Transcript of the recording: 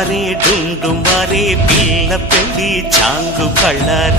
డుండు మారే డుండు మారే పిల్ల పెళ్ళి చాంగు కళ్ళ